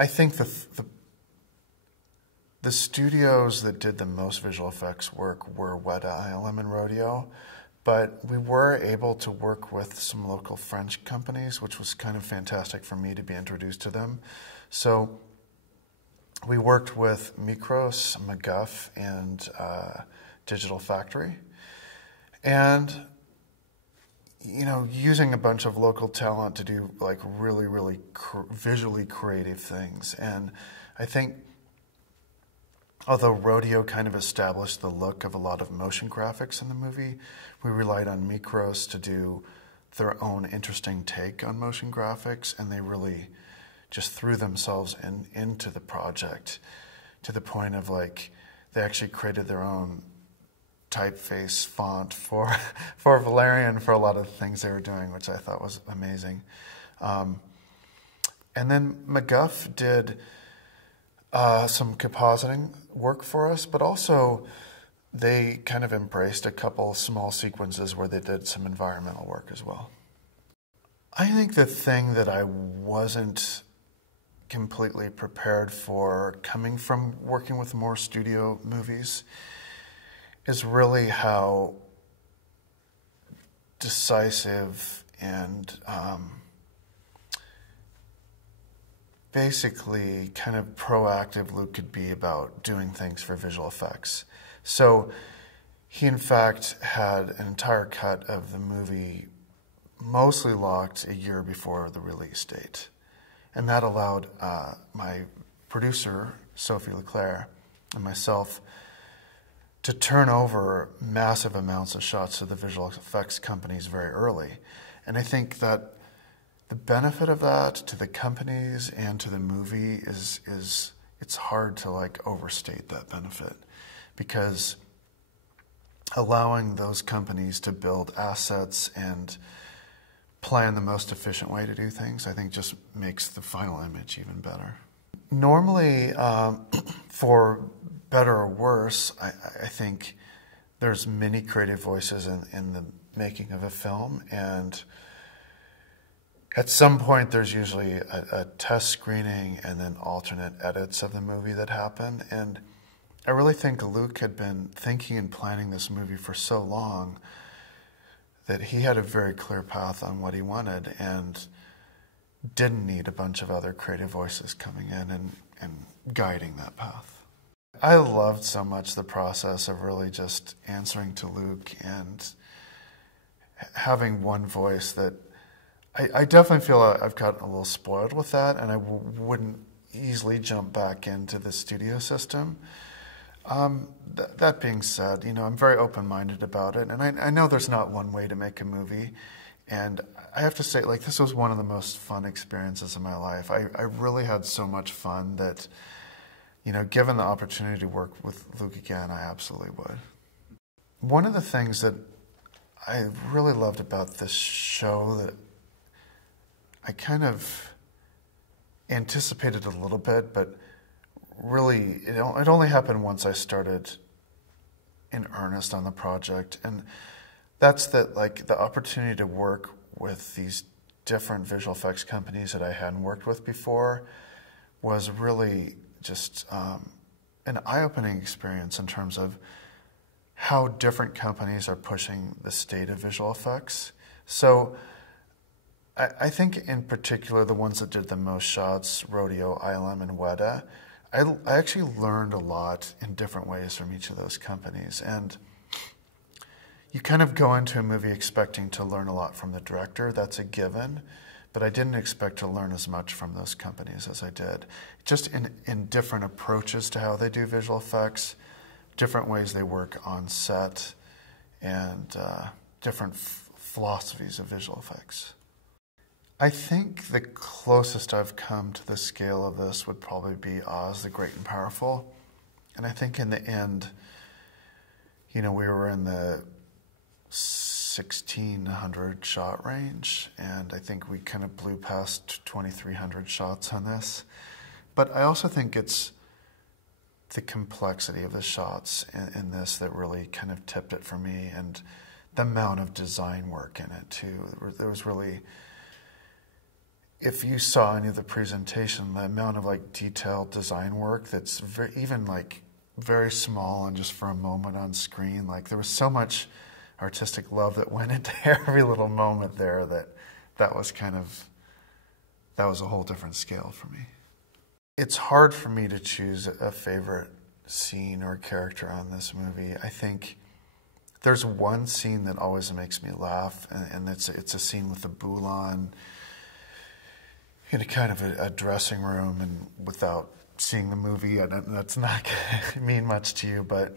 I think the studios that did the most visual effects work were Weta, ILM, and Rodeo, but we were able to work with some local French companies, which was kind of fantastic for me to be introduced to them. So we worked with Mikros, McGuff, and Digital Factory. And, you know, using a bunch of local talent to do like really, really visually creative things. And I think although Rodeo kind of established the look of a lot of motion graphics in the movie, we relied on Mikros to do their own interesting take on motion graphics, and they really just threw themselves into the project to the point of like they actually created their own typeface font for Valerian for a lot of the things they were doing, which I thought was amazing. And then McGuff did some compositing work for us, but also they kind of embraced a couple small sequences where they did some environmental work as well. I think the thing that I wasn't completely prepared for coming from working with more studio movies is really how decisive and basically kind of proactive Luc could be about doing things for visual effects. So he in fact had an entire cut of the movie mostly locked a year before the release date. And that allowed my producer, Sophie Leclerc, and myself to turn over massive amounts of shots to the visual effects companies very early. And I think that the benefit of that to the companies and to the movie is it's hard to like overstate that benefit, because allowing those companies to build assets and plan the most efficient way to do things, I think just makes the final image even better. Normally, for better or worse, I think there's many creative voices in the making of a film, and at some point there's usually a test screening and then alternate edits of the movie that happen. And I really think Luc had been thinking and planning this movie for so long that he had a very clear path on what he wanted and didn't need a bunch of other creative voices coming in and guiding that path. I loved so much the process of really just answering to Luc and having one voice that I definitely feel I've gotten a little spoiled with that, and I wouldn't easily jump back into the studio system. That being said, you know, I'm very open-minded about it, and I know there's not one way to make a movie, and I have to say, like, this was one of the most fun experiences of my life. I really had so much fun that, you know, given the opportunity to work with Luc again, I absolutely would. One of the things that I really loved about this show that I kind of anticipated a little bit, but really it only happened once I started in earnest on the project, and that's that, like, the opportunity to work with these different visual effects companies that I hadn't worked with before was really just an eye-opening experience in terms of how different companies are pushing the state of visual effects. So I think in particular the ones that did the most shots, Rodeo, ILM, and Weta, I actually learned a lot in different ways from each of those companies. And you kind of go into a movie expecting to learn a lot from the director, that's a given, but I didn't expect to learn as much from those companies as I did. Just in different approaches to how they do visual effects, different ways they work on set, and different philosophies of visual effects. I think the closest I've come to the scale of this would probably be Oz the Great and Powerful. And I think in the end, you know, we were in the 1,600 shot range, and I think we kind of blew past 2,300 shots on this. But I also think it's the complexity of the shots in this that really kind of tipped it for me, and the amount of design work in it too. There was really, if you saw any of the presentation, the amount of like detailed design work that's even like very small and just for a moment on screen, like there was so much artistic love that went into every little moment there that was a whole different scale for me. It's hard for me to choose a favorite scene or character on this movie. I think there's one scene that always makes me laugh, and it's a scene with the Bulan in a kind of a dressing room, and without seeing the movie, that's not going to mean much to you, but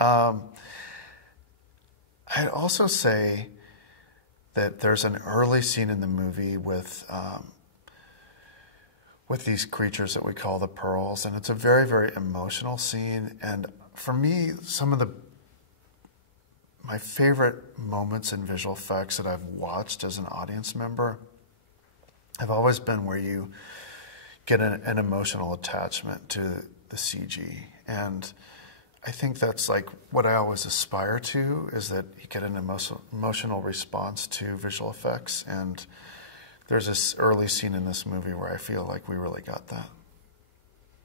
I'd also say that there's an early scene in the movie with these creatures that we call the Pearls, and it's a very, very emotional scene. And for me, some of my favorite moments in visual effects that I've watched as an audience member have always been where you get an emotional attachment to the CG. And I think that's like what I always aspire to, is that you get an emotional response to visual effects. And there's this early scene in this movie where I feel like we really got that.